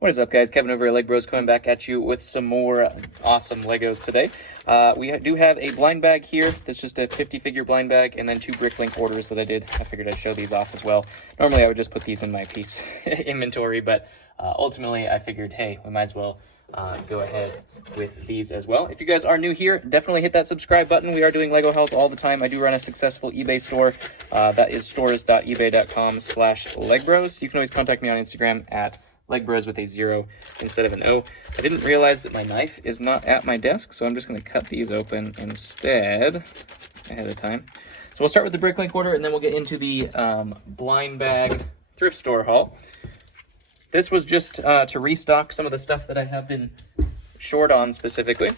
What is up, guys? Kevin over at LEGbrOs coming back at you with some more awesome Legos today. We do have a blind bag here. That's just a 50-figure blind bag, and then 2 Bricklink orders that I did. I figured I'd show these off as well. Normally, I would just put these in my piece inventory, but ultimately, I figured, hey, we might as well go ahead with these as well. If you guys are new here, definitely hit that subscribe button. We are doing Lego hauls all the time. I do run a successful eBay store. That is stores.ebay.com/LEGbrOs. You can always contact me on Instagram at LEGbrOs with a 0 instead of an O. I didn't realize that my knife is not at my desk, so I'm just going to cut these open instead ahead of time. So we'll start with the Bricklink order, and then we'll get into the blind bag thrift store haul. This was just to restock some of the stuff that I have been short on specifically.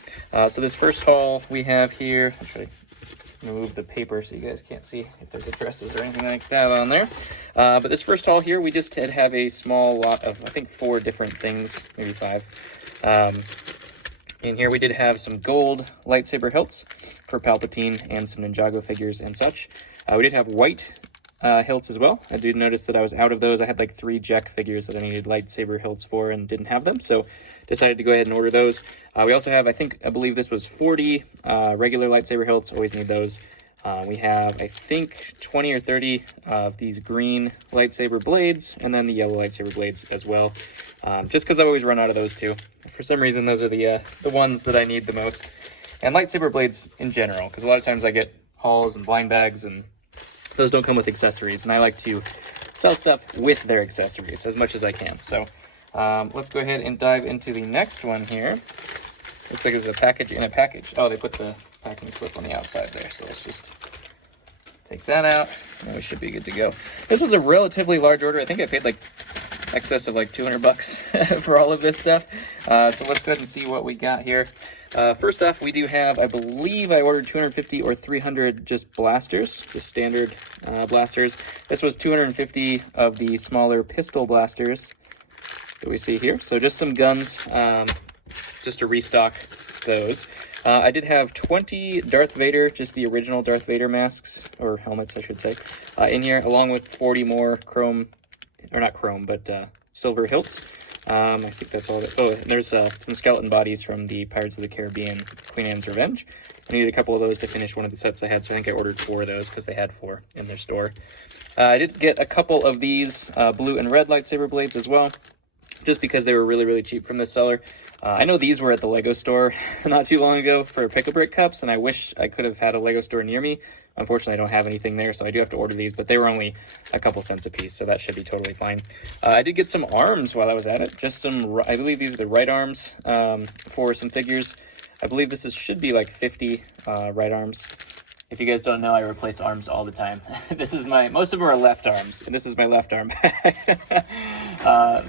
So this first haul we have here, I'll try to move the paper so you guys can't see if there's addresses or anything like that on there. But this first haul here, we just have a small lot of, I think, 4 different things, maybe 5. In here we did have some gold lightsaber hilts for Palpatine and some Ninjago figures and such. We did have white hilts as well. I did notice that I was out of those. I had like 3 Jack figures that I needed lightsaber hilts for and didn't have them, so decided to go ahead and order those. We also have, I believe this was 40 regular lightsaber hilts. Always need those. We have, I think, 20 or 30 of these green lightsaber blades, and then the yellow lightsaber blades as well. Just because I always run out of those too. For some reason, those are the ones that I need the most. And lightsaber blades in general, because a lot of times I get hauls and blind bags, and those don't come with accessories, and I like to sell stuff with their accessories as much as I can. So let's go ahead and dive into the next one here. Looks like it's a package in a package. Oh, they put the packing slip on the outside there, so let's just take that out, and we should be good to go. This was a relatively large order. I think I paid like excess of like 200 bucks for all of this stuff. So let's go ahead and see what we got here. First off, we do have, I believe I ordered 250 or 300 just blasters, just standard blasters. This was 250 of the smaller pistol blasters that we see here. So just some guns, just to restock those. I did have 20 Darth Vader, just the original Darth Vader masks, or helmets, I should say, in here, along with 40 more chrome, or not chrome, but silver hilts. I think that's all that. Oh, and there's some skeleton bodies from the Pirates of the Caribbean Queen Anne's Revenge. I needed a couple of those to finish one of the sets I had, so I think I ordered 4 of those because they had 4 in their store. I did get a couple of these blue and red lightsaber blades as well, just because they were really, really cheap from this seller. I know these were at the Lego store not too long ago for Pick-a-Brick cups, and I wish I could have had a Lego store near me. Unfortunately, I don't have anything there, so I do have to order these, but they were only a couple cents a piece, so that should be totally fine. I did get some arms while I was at it, just some, I believe these are the right arms for some figures. I believe this should be like 50 right arms. If you guys don't know, I replace arms all the time. This is most of them are left arms, and this is my left arm.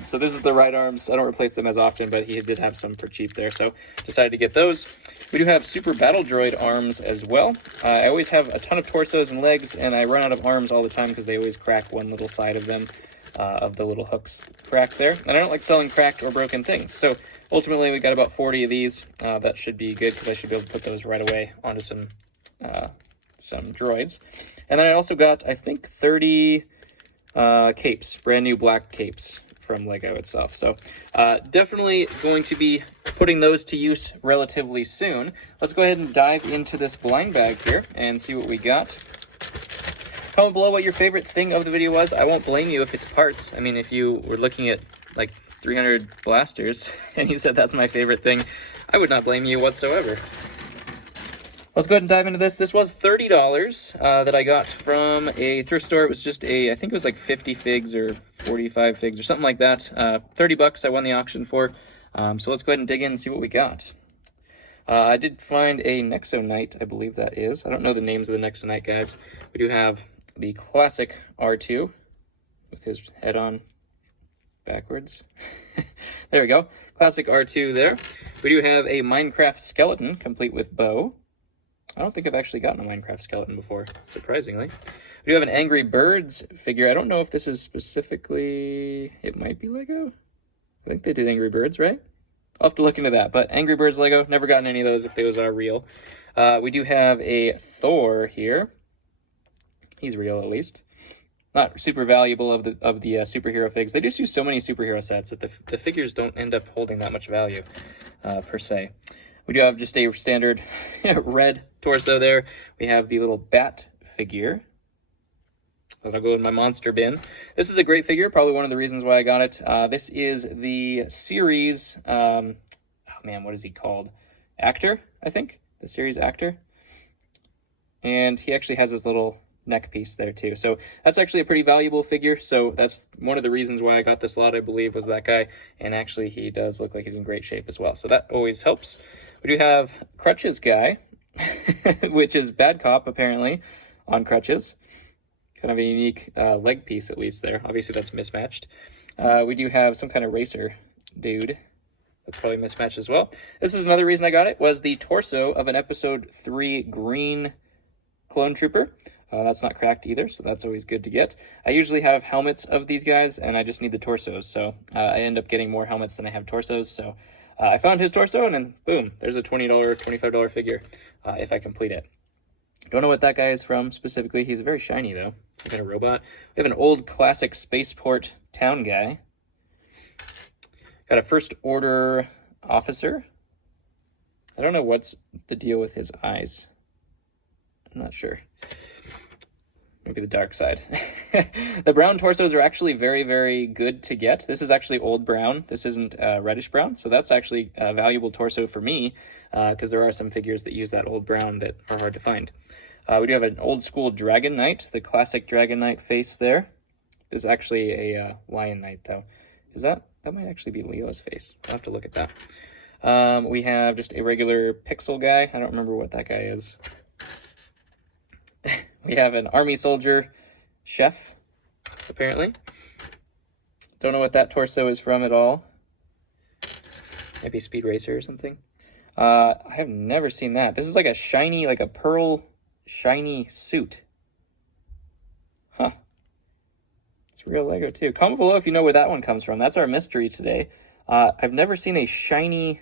So this is the right arms. I don't replace them as often, but he did have some for cheap there, so decided to get those. We do have Super Battle Droid arms as well. I always have a ton of torsos and legs, and I run out of arms all the time because they always crack one little side of them, of the little hooks crack there. And I don't like selling cracked or broken things, so ultimately we got about 40 of these. That should be good because I should be able to put those right away onto some droids. And then I also got, I think, 30 capes, brand new black capes from Lego itself. So definitely going to be putting those to use relatively soon. Let's go ahead and dive into this blind bag here and see what we got. Comment below what your favorite thing of the video was. I won't blame you if it's parts. I mean, if you were looking at like 300 blasters and you said that's my favorite thing, I would not blame you whatsoever. Let's go ahead and dive into this. This was $30 that I got from a thrift store. It was just I think it was like 50 figs or 45 figs or something like that. 30 bucks I won the auction for. So let's go ahead and dig in and see what we got. I did find a Nexo Knight, I believe that is. I don't know the names of the Nexo Knight guys. We do have the classic R2 with his head on backwards. There we go. Classic R2 there. We do have a Minecraft skeleton complete with bow. I don't think I've actually gotten a Minecraft skeleton before, surprisingly. We do have an Angry Birds figure. I don't know if this is specifically, it might be Lego. I think they did Angry Birds, right? I'll have to look into that, but Angry Birds Lego, never gotten any of those if those are real. We do have a Thor here. He's real, at least. not super valuable of the superhero figs. They just use so many superhero sets that the figures don't end up holding that much value per se. We do have just a standard red torso there. We have the little bat figure. That'll go in my monster bin. This is a great figure, probably one of the reasons why I got it. This is the series, oh man, what is he called? Actor, I think? The series Actor. And he actually has this little neck piece there too. So that's actually a pretty valuable figure. So that's one of the reasons why I got this lot, I believe, was that guy. And actually he does look like he's in great shape as well. So that always helps. We do have Crutches guy, which is Bad Cop apparently on crutches. Kind of a unique leg piece, at least there. Obviously, that's mismatched. We do have some kind of racer dude. That's probably mismatched as well. This is another reason I got it, was the torso of an episode 3 green clone trooper. That's not cracked either, so that's always good to get. I usually have helmets of these guys, and I just need the torsos. So I end up getting more helmets than I have torsos. So I found his torso, and then boom, there's a $20, $25 figure if I complete it. Don't know what that guy is from specifically. He's very shiny, though. Some kind of robot. We have an old classic spaceport town guy. Got a First Order officer. I don't know what's the deal with his eyes. I'm not sure. Maybe the dark side. The brown torsos are actually very, very good to get. This is actually old brown. This isn't reddish brown. So that's actually a valuable torso for me because there are some figures that use that old brown that are hard to find. We do have an old school Dragon Knight, the classic Dragon Knight face there. This is actually a Lion Knight though. That might actually be Leo's face. I'll have to look at that. We have just a regular pixel guy. I don't remember what that guy is. We have an army soldier chef, apparently. Don't know what that torso is from at all. Maybe Speed Racer or something. I have never seen that. This is like a shiny, like a pearl shiny suit. Huh. It's real Lego too. Comment below if you know where that one comes from. That's our mystery today. I've never seen a shiny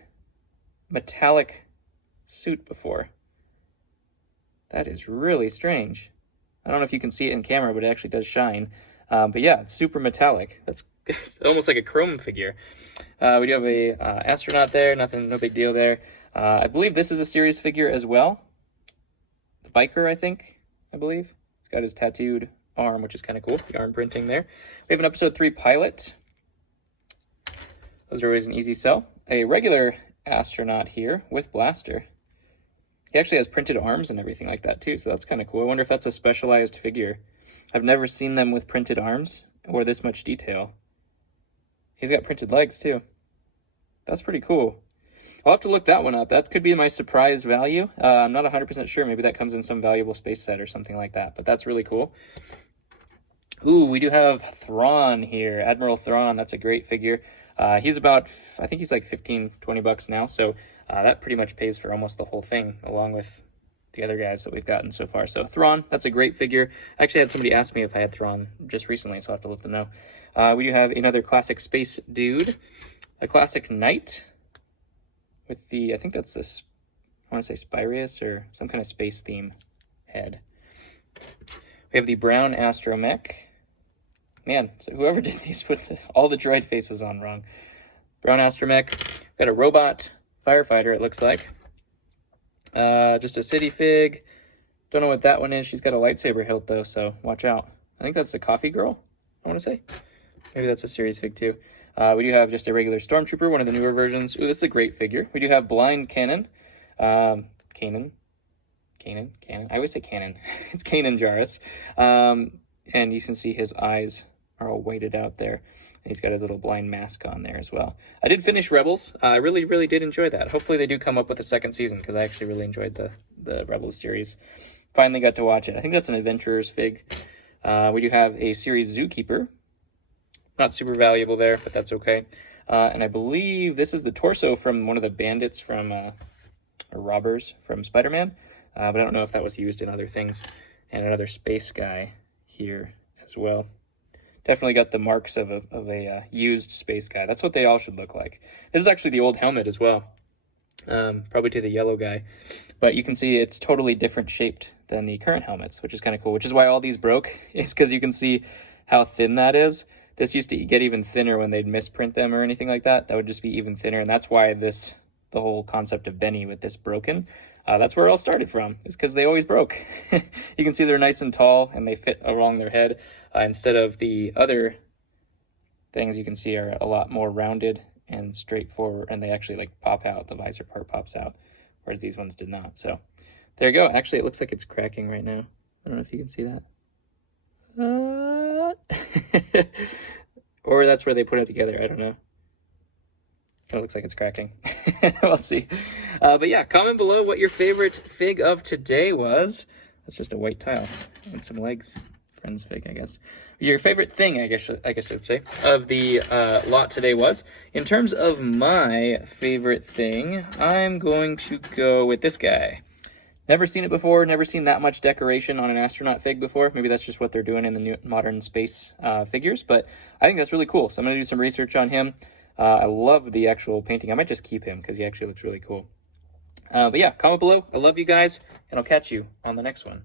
metallic suit before. That is really strange. I don't know if you can see it in camera, but it actually does shine. But yeah, it's super metallic. That's almost like a chrome figure. We do have a astronaut there. No big deal there. I believe this is a series figure as well. The biker, I believe. He's got his tattooed arm, which is kind of cool. The arm printing there. We have an episode 3 pilot. Those are always an easy sell. A regular astronaut here with blaster. He actually has printed arms and everything like that too, so that's kind of cool. I wonder if that's a specialized figure. I've never seen them with printed arms or this much detail. He's got printed legs too. That's pretty cool. I'll have to look that one up. That could be my surprise value. I'm not 100% sure. Maybe that comes in some valuable space set or something like that, but that's really cool. Ooh, we do have Thrawn here. Admiral Thrawn, that's a great figure. He's about, I think he's like 15, 20 bucks now, so that pretty much pays for almost the whole thing, along with the other guys that we've gotten so far. So Thrawn, that's a great figure. I actually had somebody ask me if I had Thrawn just recently, so I'll have to let them know. We do have another classic space dude, a classic knight with the, I think that's this, I want to say Spirius or some kind of space theme head. We have the brown astromech. Man, so whoever did these put all the droid faces on wrong. Brown astromech. Got a robot firefighter, it looks like. Just a city fig. Don't know what that one is. She's got a lightsaber hilt though, so watch out. I think that's the coffee girl, I want to say. Maybe that's a series fig too. We do have just a regular stormtrooper, one of the newer versions. Ooh, this is a great figure. We do have blind Kanan. Kanan. I always say Kanan. It's Kanan Jarrus. And you can see his eyes are all weighted out there. And he's got his little blind mask on there as well. I did finish Rebels. I really, really did enjoy that. Hopefully they do come up with a second season because I actually really enjoyed the Rebels series. Finally got to watch it. I think that's an Adventurers fig. We do have a series Zookeeper. Not super valuable there, but that's okay. And I believe this is the torso from one of the bandits from, or robbers from Spider-Man. But I don't know if that was used in other things. And another space guy here as well. Definitely got the marks of a used space guy. That's what they all should look like. This is actually the old helmet as well. Probably to the yellow guy. But you can see it's totally different shaped than the current helmets, which is kind of cool, which is why all these broke, is because you can see how thin that is. This used to get even thinner when they'd misprint them or anything like that. That would just be even thinner, and that's why the whole concept of Benny with this broken, that's where it all started from, is because they always broke. You can see they're nice and tall, and they fit along their head, instead of the other things you can see are a lot more rounded and straightforward, and they actually like pop out. The visor part pops out, whereas these ones did not. So there you go. Actually, it looks like it's cracking right now. I don't know if you can see that. Or that's where they put it together. I don't know. It looks like it's cracking. We'll see. But yeah, comment below what your favorite fig of today was. That's just a white tile and some legs. Friend's fig, I guess. Your favorite thing, I guess I'd say, of the lot today was. In terms of my favorite thing, I'm going to go with this guy. Never seen it before, never seen that much decoration on an astronaut fig before. Maybe that's just what they're doing in the new modern space figures, but I think that's really cool. So I'm going to do some research on him. I love the actual painting. I might just keep him because he actually looks really cool. But yeah, comment below. I love you guys, and I'll catch you on the next one.